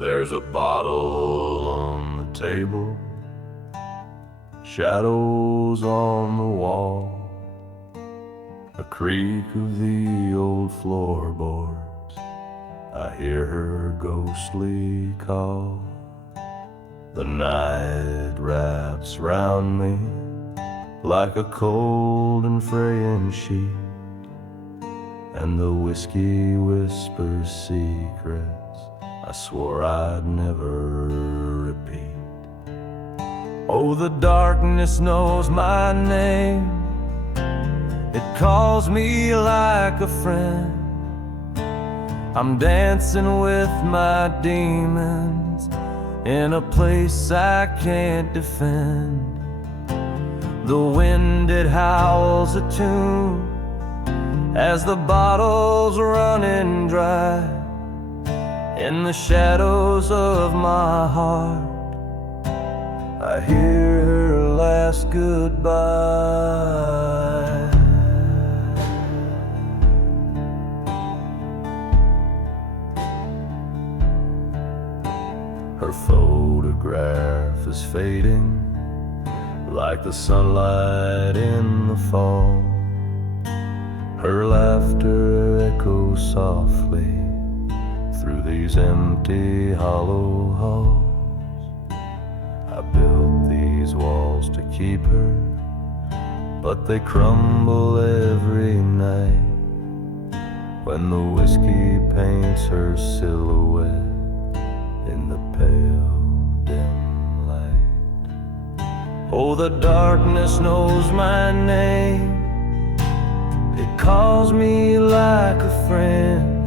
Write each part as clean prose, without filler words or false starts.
There's a bottle on the table, shadows on the wall, a creak of the old floorboards. I hear her ghostly call. The night wraps round me like a cold and fraying sheet, and the whiskey whispers secrets I swore I'd never repeat. Oh, the darkness knows my name. It calls me like a friend. I'm dancing with my demons in a place I can't defend. The wind, it howls a tune as the bottle's running dry. In the shadows of my heart, I hear her last goodbye. Her photograph is fading like the sunlight in the fall. Her laughter echoes softly through these empty, hollow halls. I built these walls to keep her, but they crumble every night when the whiskey paints her silhouette in the pale, dim light. Oh, the darkness knows my name. It calls me like a friend.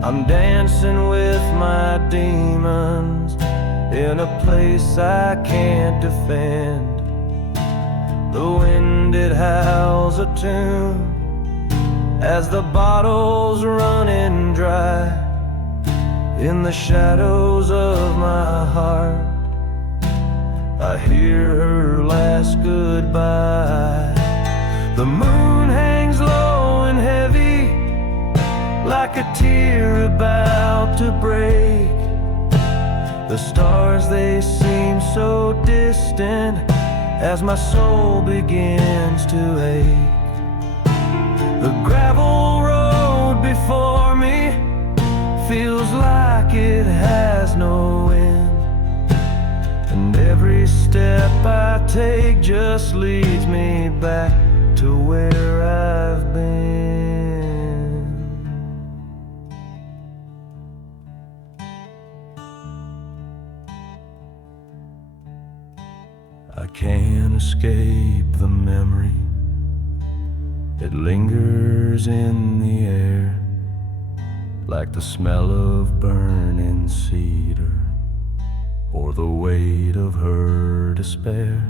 I'm dancing with my demons in a place I can't defend. The wind, it howls a tune as the bottle's running dry. In the shadows of my heart, I hear her last goodbye. The moon hangs low and heavy like a tear about to break. The stars, they seem so distant as my soul begins to ache. The gravel road before me feels like it has no end, and every step I take just leads me back to where I've been. I can't escape the memory. It lingers in the air like the smell of burning cedar or the weight of her despair.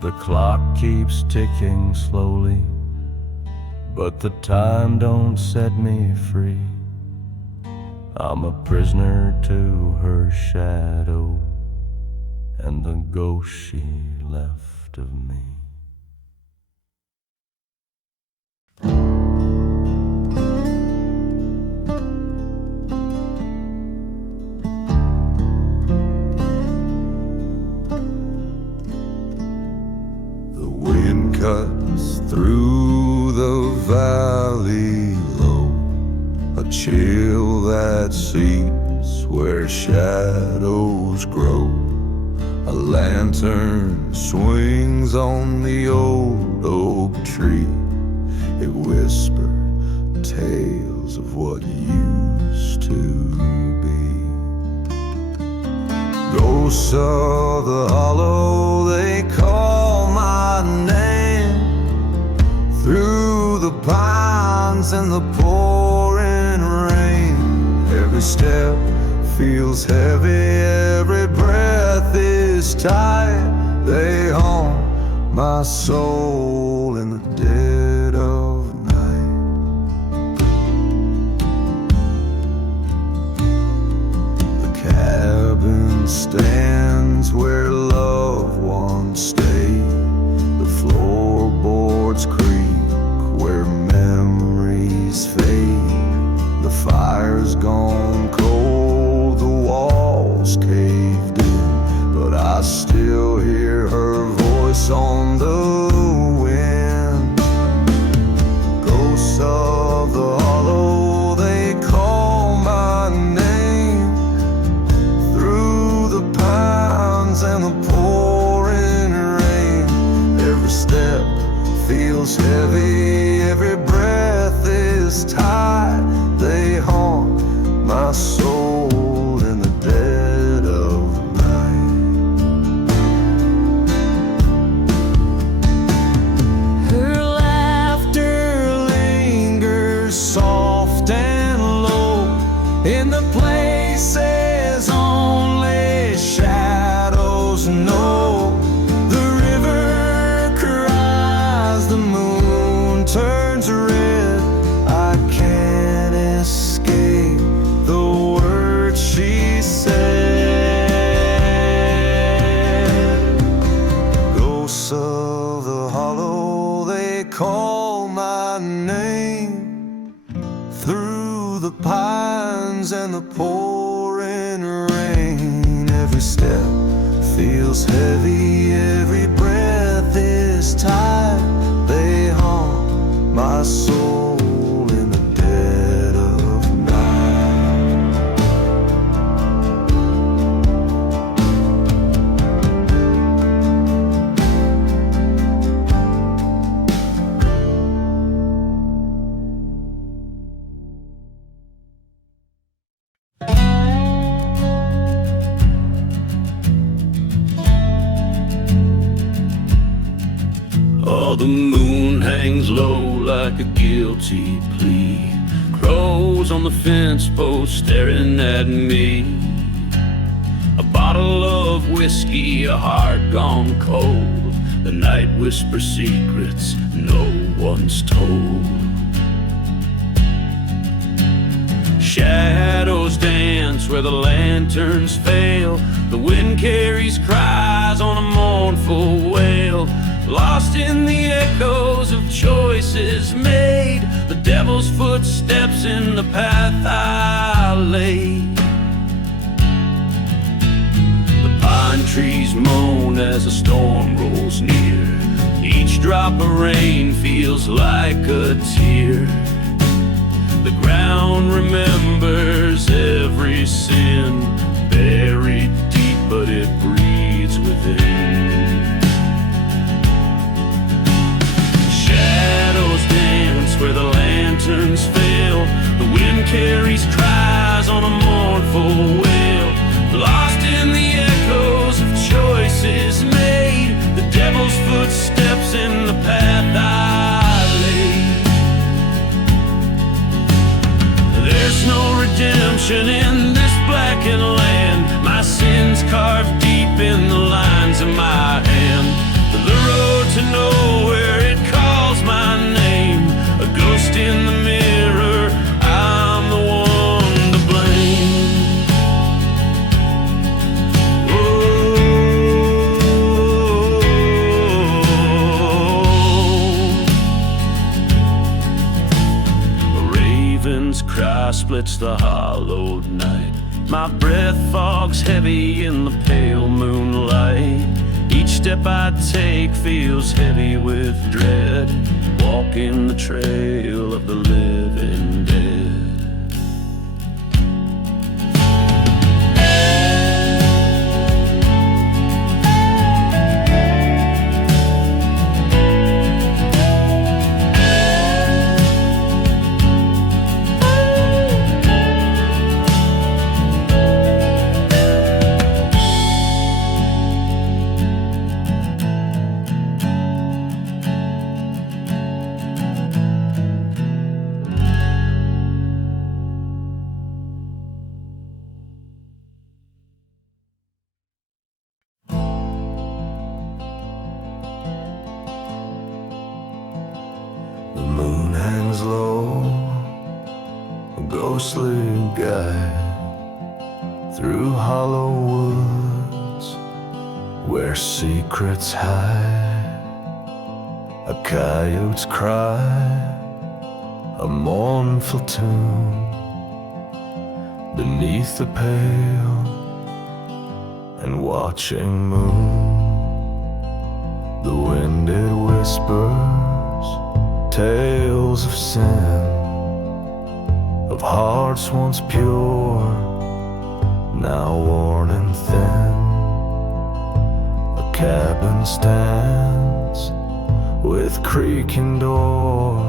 The clock keeps ticking slowly, but the time don't set me free. I'm a prisoner to her shadow and the ghost she left of me. The wind cuts through the valley low, a chill that seeps where shadows grow. A lantern swings on the old oak tree. It whispers tales of what used to be. Ghosts of the hollow, they call my name through the pines and the pouring rain. Every step feels heavy, every breath is tight. They haunt my soul in the dead of night. The cabin stands where loved ones stay. The floorboards creak where memories fade. The fire's gone cold, notes on the wind. Ghosts of the hollow, they call my name. Through the pines and the pouring rain, every step feels heavy, every breath is tight. They haunt my soul in the dead of night. Her laughter lingers soft and low in the places only shadows know. The river cries, the moon turns red. I can't escape the words she said. Ghosts of the hollow, they call my name. Through the pines and the pouring rain, every step feels heavy, every breath is tight. They haunt my soul in the dead of night. Oh, the moon hangs low like a guilty plea. Crows on the fence post staring at me. A bottle of whiskey, a heart gone cold. The night whispers secrets no one's told. Shadows dance where the lanterns fail. The wind carries cries on a mournful wail. Lost in the echoes of choices made, the devil's footsteps in the path I laid. The pine trees moan as a storm rolls near. Each drop of rain feels like a tear. The ground remembers every sin, buried deep, but it breathes within. Shadows dance where the lanterns fail. The wind carries cries on a mournful wail. Lost in the echoes of choices made, the devil's footsteps in the path I laid. There's no redemption in this blackened land. My sins carved deep in the lines of my hand. The road to nowhere, it calls my name. A ghost in the mirror, I'm the one to blame. Oh. A raven's cry splits the hollowed night. My breath fogs heavy in the pale moonlight. Each step I take feels heavy with dread, walking the trail of the living dead. The moon hangs low, a ghostly guide through hollow woods where secrets hide. A coyote's cry, a mournful tune beneath the pale and watching moon. The Tainted whispers, tales of sin, of hearts once pure, now worn and thin. A cabin stands with creaking door,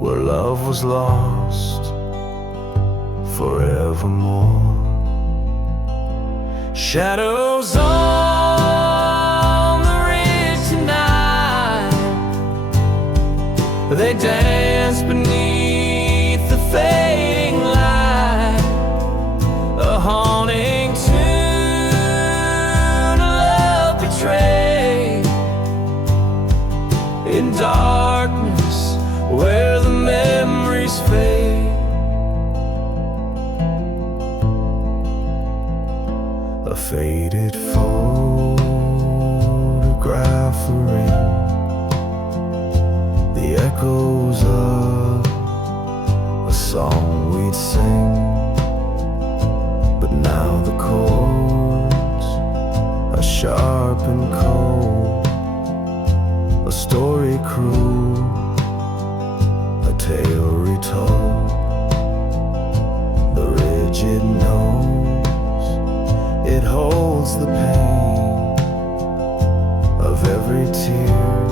where love was lost forevermore. Shadows on the ridge tonight, they dance beneath the fading light, a haunting tune of love betrayed in darkness where the memories fade. A faded photograph ring, the echoes of a song we'd sing. But now the chords are sharp and cold, a story cruel, a tale retold. The rigid nose, it holds the pain of every tear,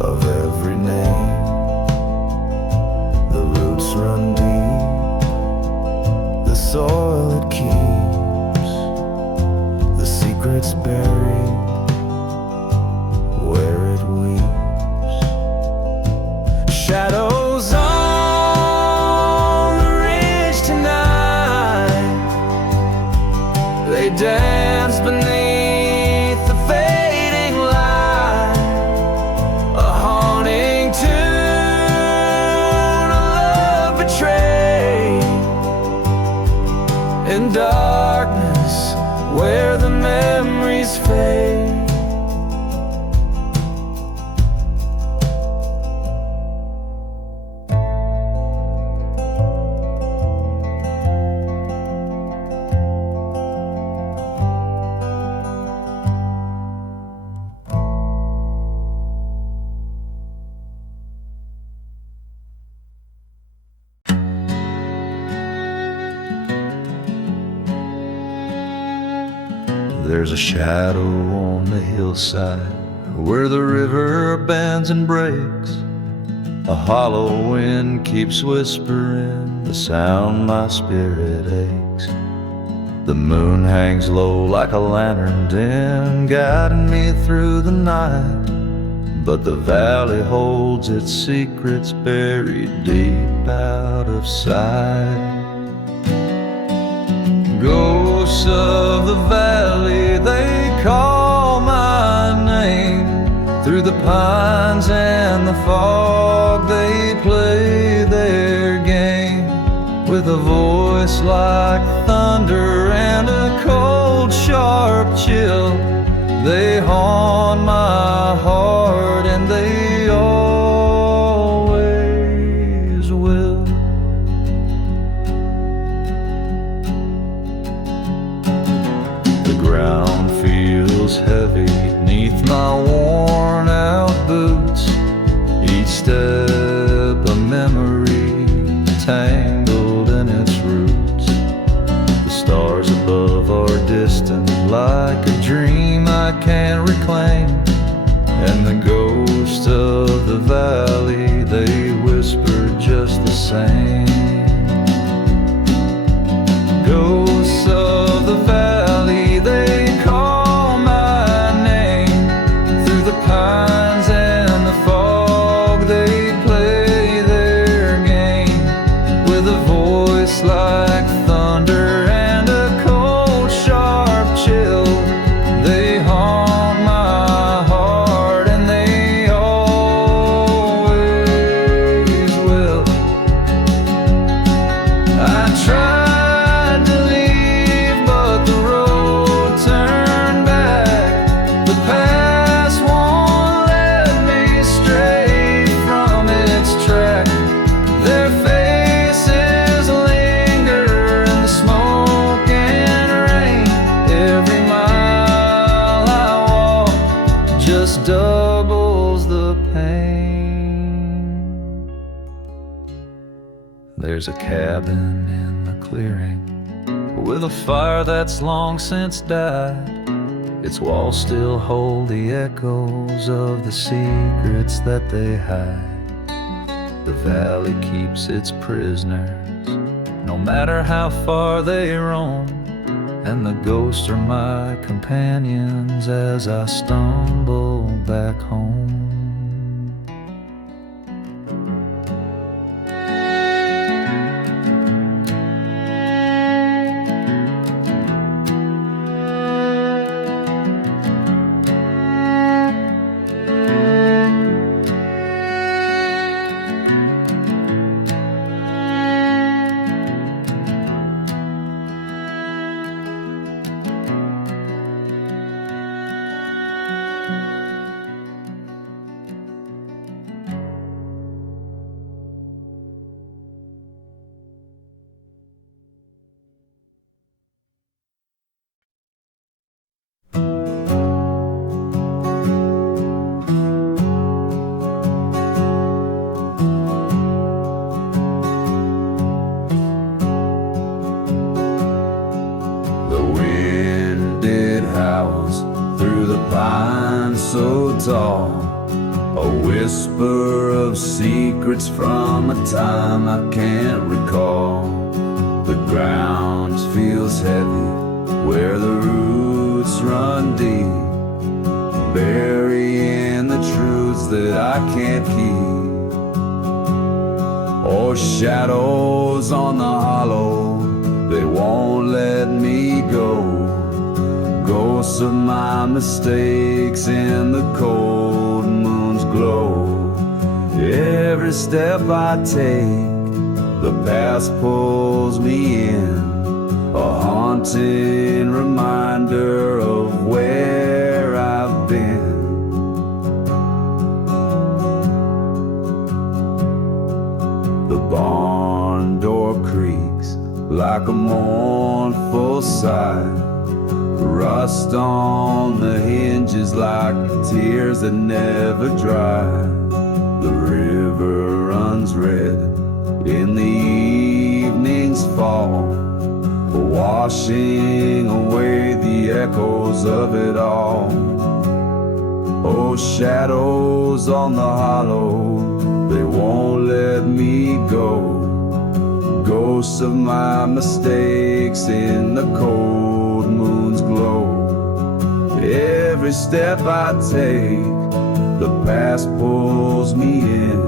of every name. The roots run deep, the soil it keeps, the secrets buried where it weeps. Shadows on the ridge tonight, they dance beneath the fading light, a haunting tune of love betrayed in darkness where the memories fade. There's a shadow on the hillside where the river bends and breaks. A hollow wind keeps whispering the sound my spirit aches. The moon hangs low like a lantern dim, guiding me through the night. But the valley holds its secrets buried deep out of sight. Ghosts of the valley, they call my name. Through the pines and the fog, they play their game. With a voice like thunder and a cold, sharp chill, they haunt my heart and they always will. The ground feels heavy neath my worn out boots, each step a memory tangled in its roots. The stars above are distant like a dream I can't reclaim. just doubles the pain. There's a cabin in the clearing with a fire that's long since died. Its walls still hold the echoes of the secrets that they hide. The valley keeps its prisoners, no matter how far they roam, and the ghosts are my companions as I stumble back home. So tall, a whisper of secrets from a time I can't recall. The ground feels heavy where the roots run deep, burying the truths that I can't keep. Oh, shadows on the hollow, they won't let me go. Ghosts of my mistakes in the cold moon's glow. Every step I take, the past pulls me in, a haunting reminder of where I've been. The barn door creaks like a mournful sigh, rust on the hinges like tears that never dry. The river runs red in the evening's fall, washing away the echoes of it all. Oh, shadows on the hollow, they won't let me go. Ghosts of my mistakes in the cold moon's glow. Every step I take, the past pulls me in,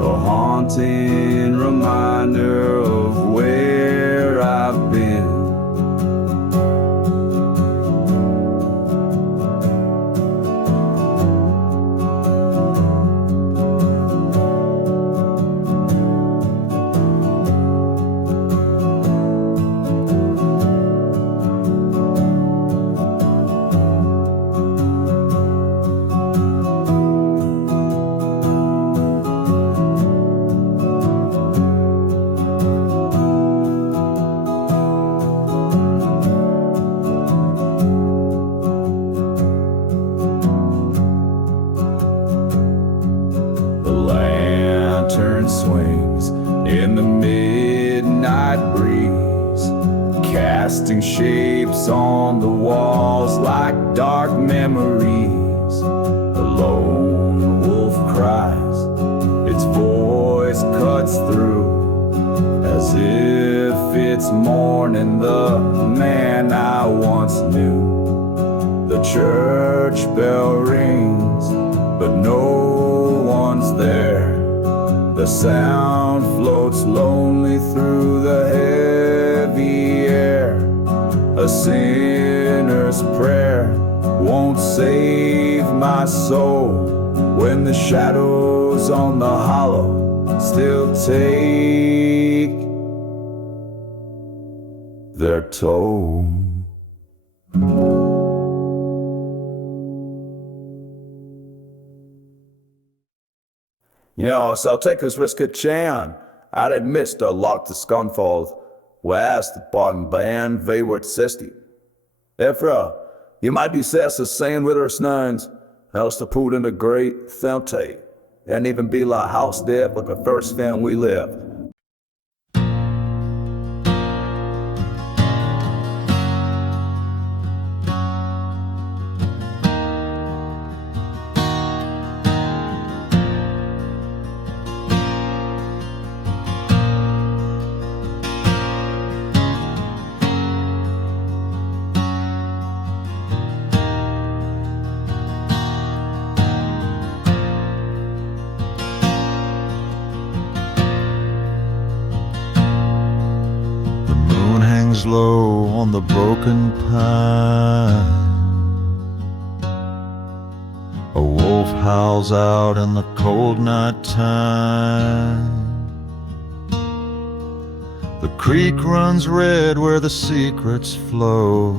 a haunting reminder of where I've been. Swings in the midnight breeze, casting shapes on the walls like dark memories. The lone wolf cries, its voice cuts through, as if it's mourning the man I once knew. The church bell rings, but no one's there. The sound floats lonely through the heavy air. A sinner's prayer won't save my soul when the shadows on the hollow still take their toll. Ja, så tycker vi ska tjäna att det mister lagt till skonfold, whereas the bottom band V word 60. Therefore, you might be says the same with our snines, Else to put in the great Themte, and even be like house there for the first time we live. Low on the broken pine. A wolf howls out in the cold night time. The creek runs red where the secrets flow.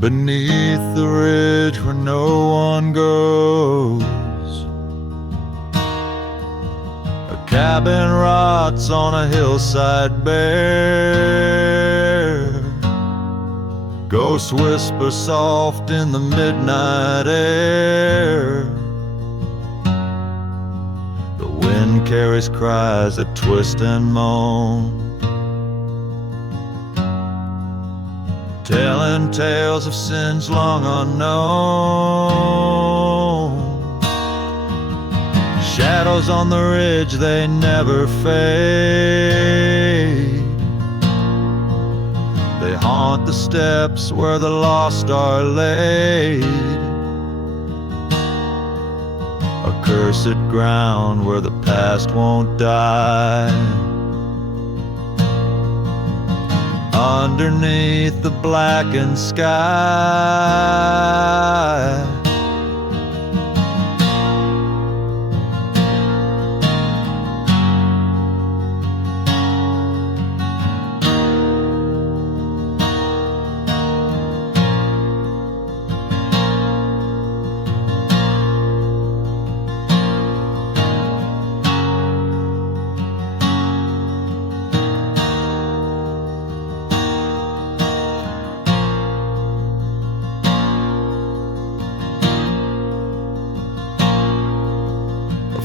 Beneath the ridge where no one goes, cabin rots on a hillside bare. Ghosts whisper soft in the midnight air. The wind carries cries that twist and moan, telling tales of sins long unknown. Shadows on the ridge, they never fade. They haunt the steps where the lost are laid. Accursed ground where the past won't die. Underneath the blackened sky,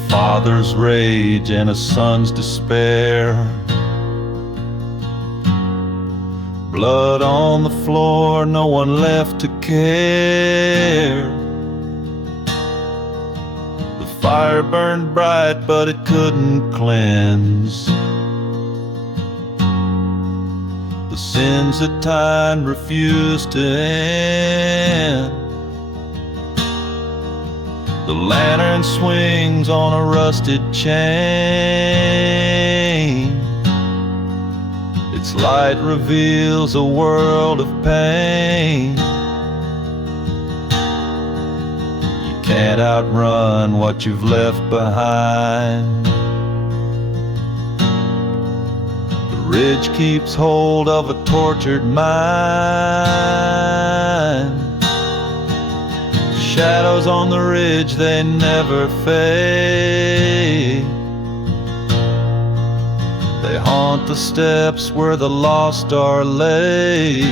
father's rage and a son's despair. Blood on the floor, no one left to care. The fire burned bright, but it couldn't cleanse the sins that time refused to end. The lantern swings on a rusted chain. Its light reveals a world of pain. You can't outrun what you've left behind. The ridge keeps hold of a tortured mind. Shadows on the ridge, they never fade. They haunt the steps where the lost are laid.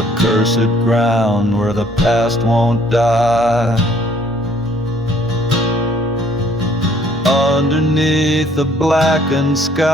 Accursed ground where the past won't die. Underneath the blackened sky,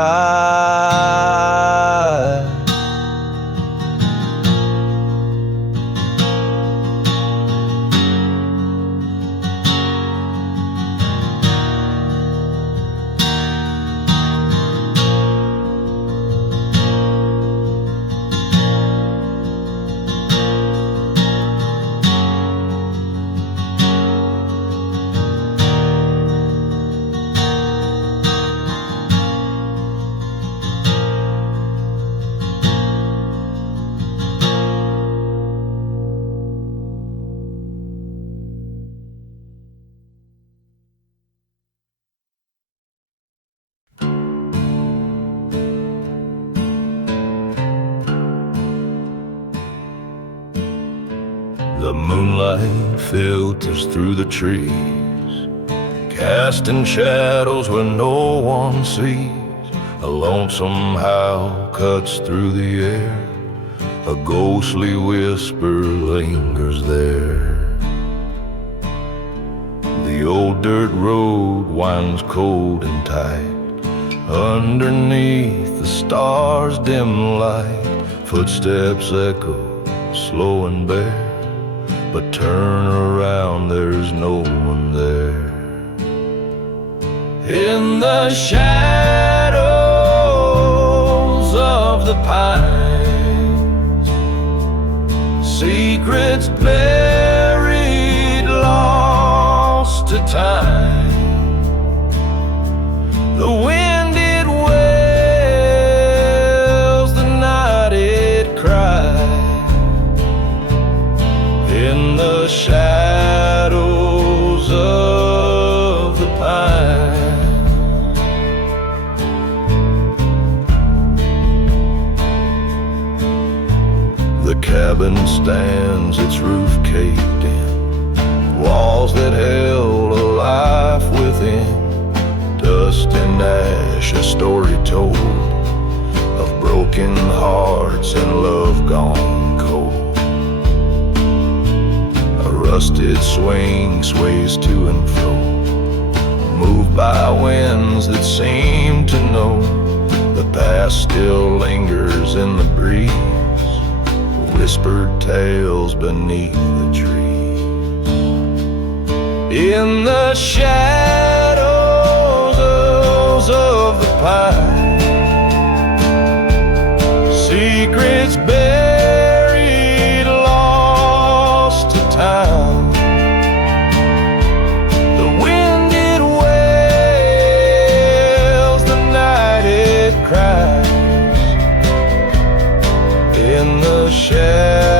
The moonlight filters through the trees, casting shadows where no one sees. A lonesome howl cuts through the air, a ghostly whisper lingers there. The old dirt road winds cold and tight. Underneath the stars' dim light, footsteps echo slow and bare. But turn around, there's no one there. In the shadows of the pines, secrets buried, lost to time. The wind it wails, the night it cries. In the shadows of the pines. The cabin stands, its roof caved in, walls that held a life within. Dust and ash, a story told of broken hearts and love gone cold. A rusted swing sways to and fro, moved by winds that seem to know the past still lingers in the breeze. Whispered tales beneath the trees. In the shadows of the pine, secrets buried, lost to time. The wind it wails, the night it cries. In the shadows